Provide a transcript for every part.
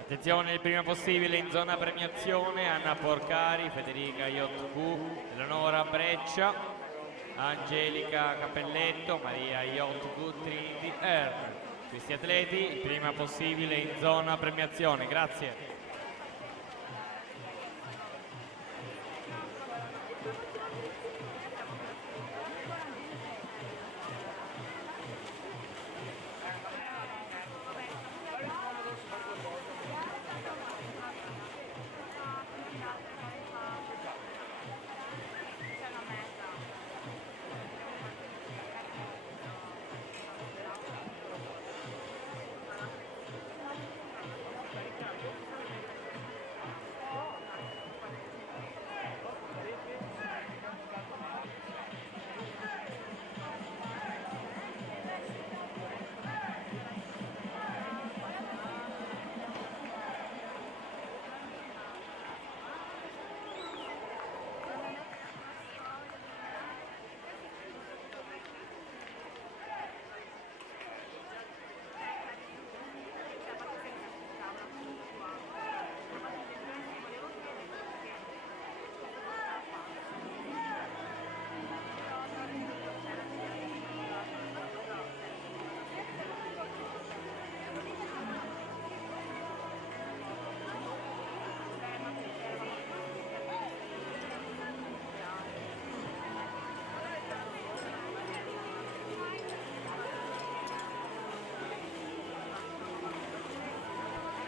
Attenzione, il prima possibile in zona premiazione, Anna Porcari, Federica Iotcu, Eleonora Breccia, Angelica Cappelletto, Maria Iotcu, Trinity Ern. Questi atleti, il prima possibile in zona premiazione, grazie.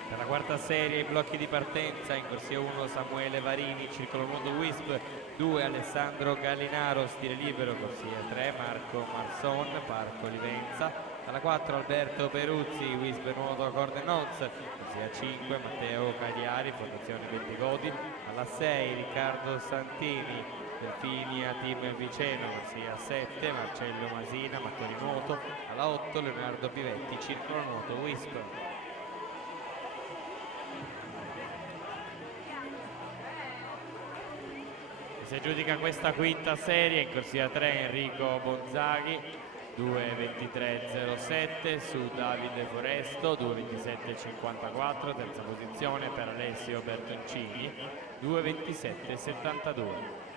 Per la quarta serie, i blocchi di partenza, in corsia 1 Samuele Varini, circolo nuoto Wisp, 2 Alessandro Gallinaro, stile libero, corsia 3 Marco Marson, Parco Livenza, alla 4 Alberto Peruzzi, Wisp nuoto corde nons, corsia 5 Matteo Cagliari, formazione Ventigodi, alla 6 Riccardo Santini, Delfinia Team Viceno, corsia 7 Marcello Masina, Mattoni nuoto, alla 8 Leonardo Pivetti, circolo nuoto Wisp. Si aggiudica questa quinta serie, in corsia 3 Enrico Bonzaghi, 2.23.07 su Davide Foresto, 2.27.54, terza posizione per Alessio Bertoncini, 2.27.72.